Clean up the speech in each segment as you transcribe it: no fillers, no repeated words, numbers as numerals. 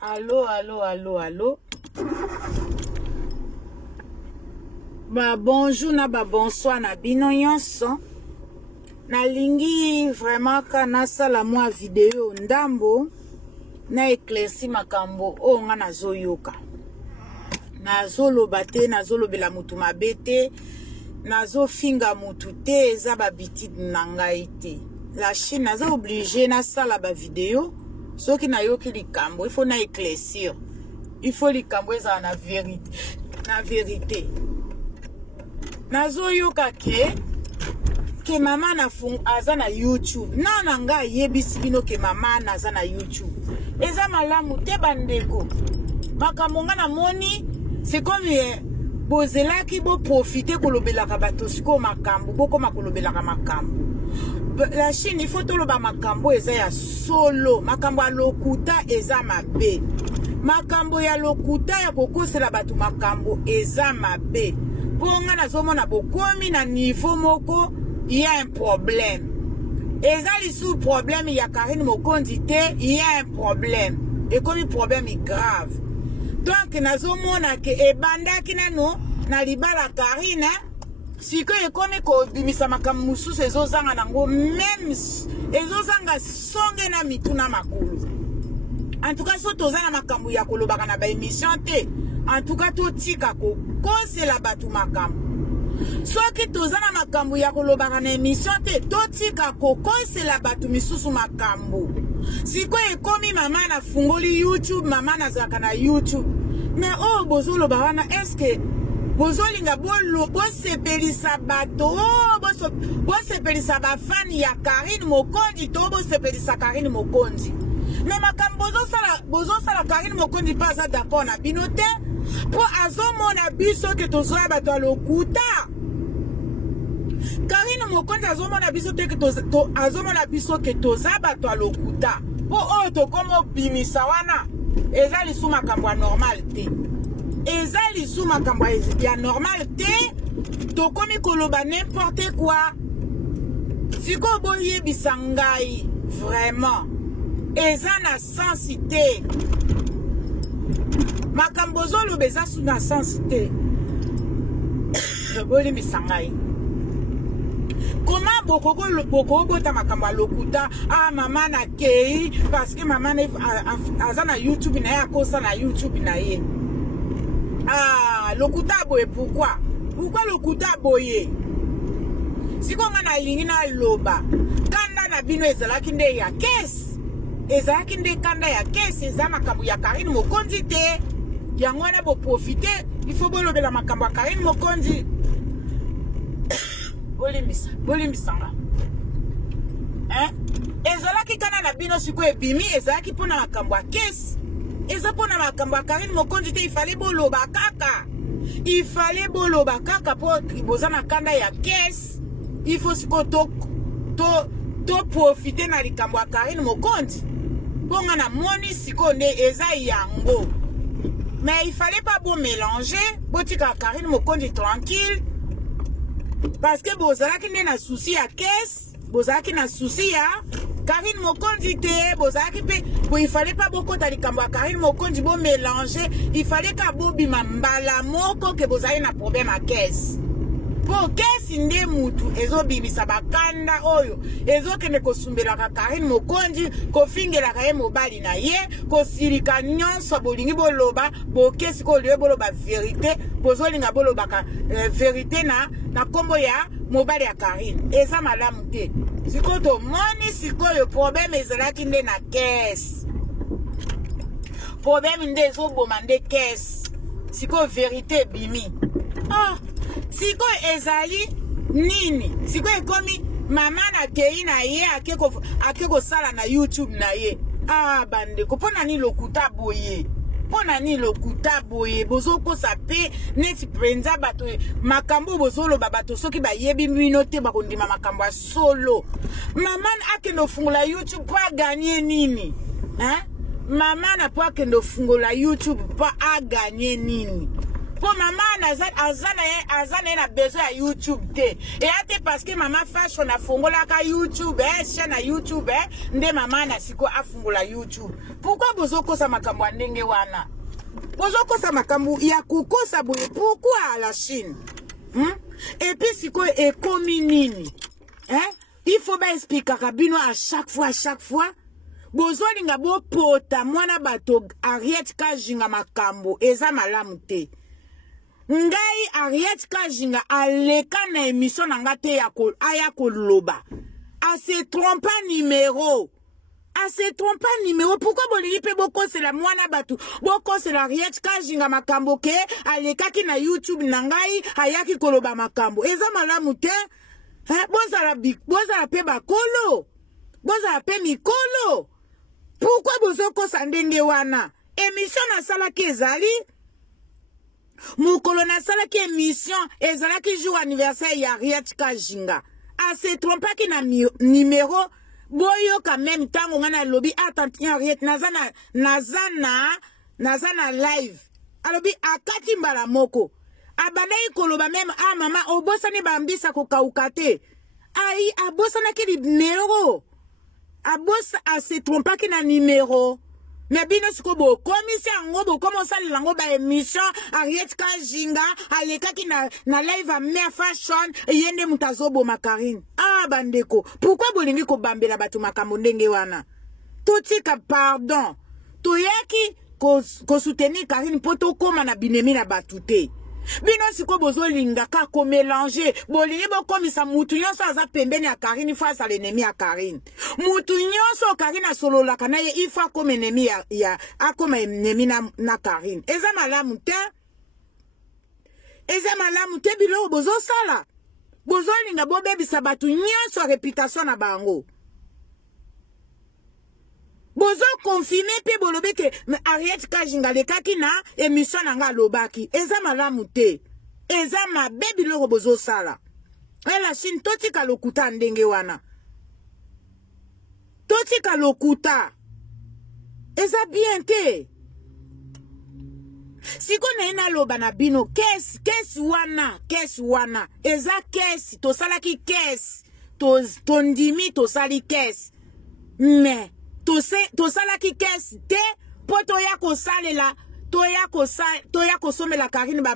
Allô, allô, allô, allô. Bonjour, bonsoir, na bino nyonso. Na lingi vraiment kana sala mwa video ndambo na éclairci makambo o nga nazoyoka. Nazoloba te, nazolobela mutu mabe te, nazofinga mutu te, eza babitide na ngai te. La Chine naza obligé na sala ba video. Soki na yoki likambo, il faut na éclaircir. Il faut likambo eza na vérité. Na vérité. Nazo yoka ke mama na aza na YouTube. Na nga yebisi bino ke mama na aza na YouTube. Eza malamu te bandeko. Makambo nga na moni, c'est comme bozelaki bo profiter kolobelaka bato siko makambo, boko makolobelaka makambo. La Chine, il faut tout le makambo eza ya solo. Makambo ya lokuta eza mabe. Makambo ya lokuta ya kokosela batu makambo eza mabe. Ponga na zomo na bokomi na niveau moko, il y a un problème. Eza li sous problème ya Karine Mokonzi te, il y a un problème. Et comme le problème est grave. Donc na zomo na ke ebanda kinano na libala Karine. Si que ekomi ko bimisa makambo mususu ezozanga nango même ezozanga songe na mituna makulu. En tout cas so tozana makambo ya kolobaka na ba émission te. En tout cas to tika ko kosela batu makambo. Soki tozana makambo ya kolobaka na émission te, to tika ko kosela batu misusu makambo. Si ko ekomi mama na fungoli YouTube, mama na zaka na YouTube. Mais oh bozolo bawana est-ce que bozolinga bosepelisa bato bosepelisa bafani ya Karine Mokonzi to bosepelisa Karine Mokonzi. Mais makambo bozosala Karine Mokonzi pas ça d'accord na bino te po azomona biso ke tozoya bato ya lokuta. Karine Mokonzi azomona biso te ke azomona biso ke toza bato ya lokuta po oyo tokomo bimisa wana eza lisu makambo ya normal te. Eza lisu makambo ya normal te, tokomi koloba n'importe quoi. Siko boye bisangai vraiment eza na sensité. Makambo zolo beza su na sensité. Boye bisangai. Comment boko bota makambo ya lokuta mama na kei parce que mama aza na YouTube na ya kosa na YouTube na ye. Lokuta boye pourquoi? Pourquoi lokuta boye? Siko nga na lingi na loba. Kanda na bino ezalaki nde ya kesi. Ezalaki nde kanda ya kesi eza makambo ya Karine Mokonzi te. Yango wana bo profiter, il faut bolobela makambo ya Karine Mokonzi. Bolimbisanga. Ezalaki kana na bino siko ebimi ezalaki pona makambo ya kesi. Eza pona makambo ya Karine Mokonzi te, il fallait boloba kaka. Il fallait boloba kaka po bozana kanda ya caisse. Il faut siko to profiter na likambo ya Karine Mokonzi. Bonga na moni siko ne eza yango. Mais il fallait pas bon mélanger. Botika Karine Mokonzi tranquille. Parce que bozalaki ne na souci ya caisse, bozalaki na souci ya Karine Mokonzi te, bozalaki pe, il fallait pas beaucoup de likambo ya Karine Mokonzi bo mélanger, il fallait ka bo bima mbala moko ke bozali na problème à caisse. Pour caisse nde mutu ezo bimisa bakanda oyo, ezo kende kosumbelaka Karine Mokonzi, kofingelaka ye mobali na ye, kosirika nyonso bolingi boloba, bo caisse ko liye boloba vérité, bozolinga bolobaka vérité na kombo ya mobali ya Karine. Eza malamu te. Siko to moni siko yo problème ezalaki nde na caisse. Problème nde ezo bomande caisse. Siko vérité bimi. Siko ezali nini? Siko ekomi mama na kei na ye akeko sala na YouTube na ye. Bandeko pona ni lokuta boye. Pona ni lokuta boye bozo ko sape neti prenza bato makambo bozolo bato soki ba yebi mino te bakondima makambo ya solo. Mama akendo fungula YouTube pa gagner nini? Mama na po akendo fungula YouTube pa a gagner nini? Pour maman, azana na besoin à YouTube te. Et ate parce que maman fashion na fongola ka YouTube, chaîne na YouTube, nde maman na siko afungola YouTube. Pourquoi bozoko sa makambo ndenge wana? Bozoko sa makambo ya kukosa boye pourquoi à la Chine? Et puis siko ekomi nini? Il faut bien expliquer kabino à chaque fois. Bozoli nga bo pota mwana bato Ariet Kajinga makambo eza malamu te. Ngai Ariet Kajinga aleka na émission na nga te ya koloba. A se trompa numéro. Pourquoi bolili pe boko c'est la mwana bato? Boko c'est la Ariet Kajinga makambo ke aleka ki na YouTube na ngai ayaki koloba makambo. Eza malamu te. Bozala pe bakolo. Bozala pe mikolo. Pourquoi bozoko sandenge wana? Émission na salaki ezali. Mukolo na salaki émission ezalaki jour anniversaire ya Ariet Kajinga. A se trompa ki na numéro boyo quand même tango ngana lobby attention Ariet nazana live. Alobi akati mbala moko. Abadai koloba même mama obosani bambisa kokaukate. Ai abosana ki numéro. Abos a se trompa ki na numéro. Mais bino siko bo komisi ango bo commencer lango ba émission Ariet Kajinga aleka ki na live a mère fashion yende mutazobo makarine. Bandeko, pourquoi bolingi ko bambela batu makambo ndenge wana? Totika pardon. Toyaki ko soutenir Karine poto koma na binemi na batute. Bino siko bozo lingaka ko mélanger bolingi bo komisa mutu nyonso aza pembeni ya Karine face à l'ennemi ya Karine. Mutu nyonso Karine asolola kana ye ifa comme ennemi ya akoma ennemi na Karine. Eza malamu te bilo bozo sala. Bozo linga bo bebisa batu nyonso réputation na bango. Bozo confirmer pe bolobe ke Ariet Kajinga lekaki na émission nanga lobaki. Eza malamu te. Eza mabe biloko bozo sala. La Chine totika lokuta ndenge wana. Totika lokuta. Eza bien te. Siko na ina loba na bino kesi wana. Eza kesi to salaki kesi. Tondimi to sali kesi. Mais to salaki kesi te poto ya ko salela to ya ko somela Karine ba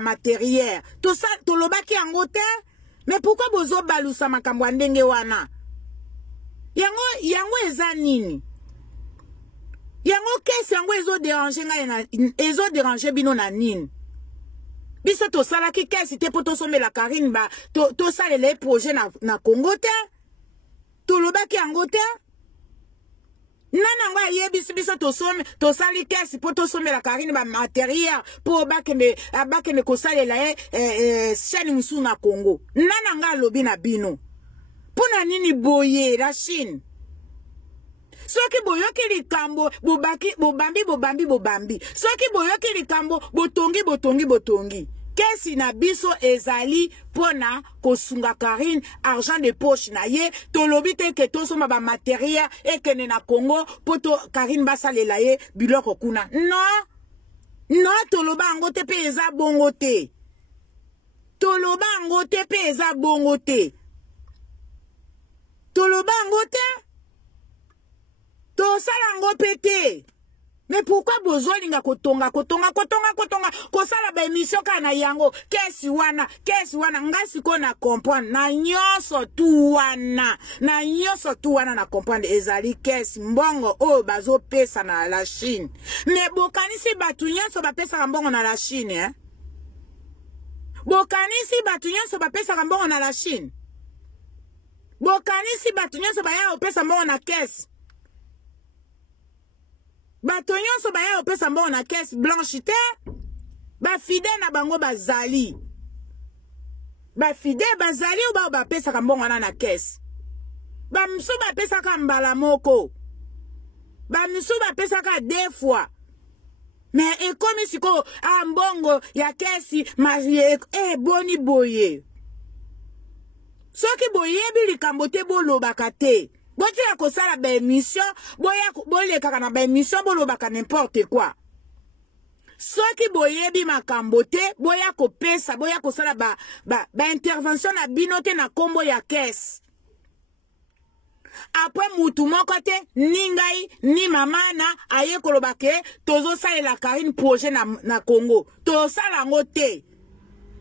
matériel to lobaki yango te. Mais pourquoi bozo balusa makambo ndenge wana? Yango eza nini? Yango kesi yango ezo déranger bino na nini? Biso to salaki kesi te poto somela Karine ba to salela projet na Congo te. To lobaki yango te. Nananga yebisi biso to sali kesi po to somela Karine ba matériel po bakene ko salela chaîne musu na Congo. Nananga lobi na bino. Pona nini boye la Chine? Soki boyoki likambo bobambi. Soki boyoki likambo botongi. Kesi na biso ezali pona kosunga Karine argent de poche na ye to lobi te ke to soma ba matériel ekene na Congo poto Karine basalela ye biloko kuna. Non to loba ngo te pe eza bongo te. To loba ngo te pe eza bongo te. To loba ngo te. To sala ngo pete. Mais pourquoi bozolinga kotonga kosala ba émission kana yango kesi wana ngasi ko na comprendre na nyonso tu wana na comprendre ezali kesi mbongo o bazo pesa na la Chine. Mais bokanisi batu nyonso ba pesa mbongo na la Chine Bokanisi batu nyonso ba pesa mbongo na la Chine. Bokanisi batu nyonso ba ya pesa mbongo na kesi. Bato nyonso baya opesa mbongo na caisse blanche te. Ba fidèle na bango bazali. Ba fidèle bazali ou ba pesa mbongo na caisse. Ba msu ba pesa ka mbala moko. Ba msu ba pesa ka deux fois. Mais ekomi siko mbongo ya caisse marie boni boye. Soki boye bi likambo te bolobaka te. Boti ya kosala ba émission, boya kaka na ba émission bolobaka n'importe quoi. soki boyebi makambo te boya kopesa boya kosala ba intervention na bino te na kombo ya caisse. Après mutu moko te ni ngai ni mamana aye koloba ke tozo salela Karine projet na Congo. To sala ngo te.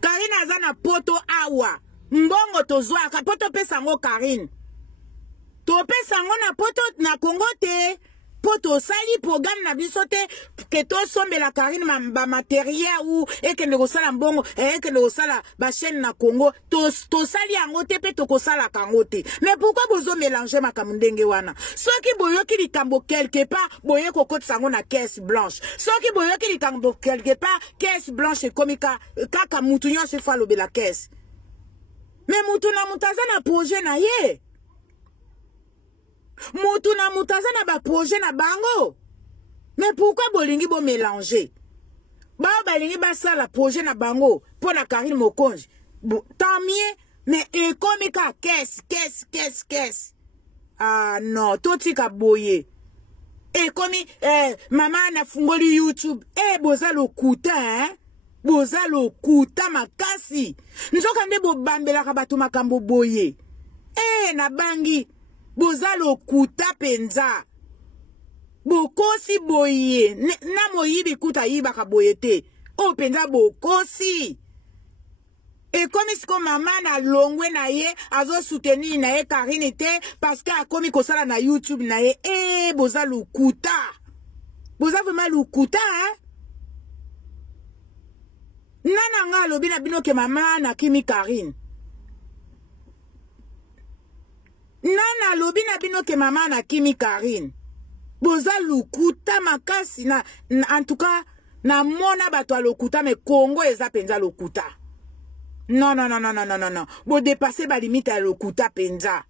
Karine aza na poto awa. Mbongo tozwaka poto pesa ngo Karine. To pesa ngo na poto na Congo te. Poto sali programme na biso te ke to sombe la Karine ba matériel ou ekende ko sala mbongo ekende ko sala ba chaîne na Congo to sali yango te pe to ko sala kango te. Mais pourquoi bozo mélanger makambo ndenge wana? Soki boyoki likambo quelque part boye kokotisa yango na caisse blanche. Soki boyoki likambo quelque part caisse blanche komika kaka mutu nyonso fa lobe la caisse. Mais mutu na mutaza na projet na ye. Mutu na mutaza na ba projet na bango. Mais pourquoi bolingi bo mélanger? Ba balingi ba sala projet na bango pour na Karine Mokonzi. Tant mieux, mais ekomika caisse. Ah non, toti ka boye. Ekomi mama na fungoli YouTube. Boza lokuta hein? Boza lokuta makasi. Nzoka nde bo bambela ka batu makambo boye. Na bangi boza lokuta penza. Bokosi boye. Na moyibi kuta yiba ka boye te. O penza bokosi. Komi siko mama na longwe na ye. Azo soutenir na ye Karine te. Parce que akomi kosala na YouTube na ye. Boza lokuta. Boza vraiment lokuta hein. Nana nga lobi na bino ke mama na kimi Karine. Nana lobi na bino ke mama na kimi Karine. Boza lokuta makasi na en tout cas na mona bato a lokuta mais Congo eza penza lokuta. Non. Bo dépasser ba limite à lokuta penza.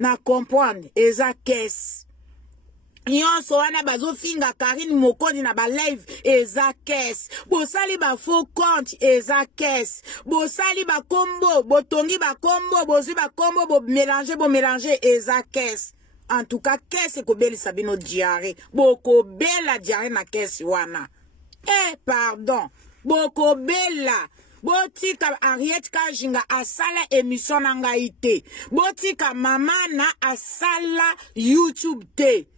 Na comprendre eza caisse. Nyonso wana bazo finga Karine Mokonzi na ba live eza caisse. Bo sali ba faux compte eza caisse. Bo sali ba combo, bo tongi ba combo, bo zi ba combo, bo mélanger eza caisse. En tout cas caisse ko beli sabino diarrhée. Bo ko bela diarrhée na caisse wana. Pardon. Bo ko bela. Botika Ariette Kajinga asala émission na ngai te. Botika mama na asala YouTube te.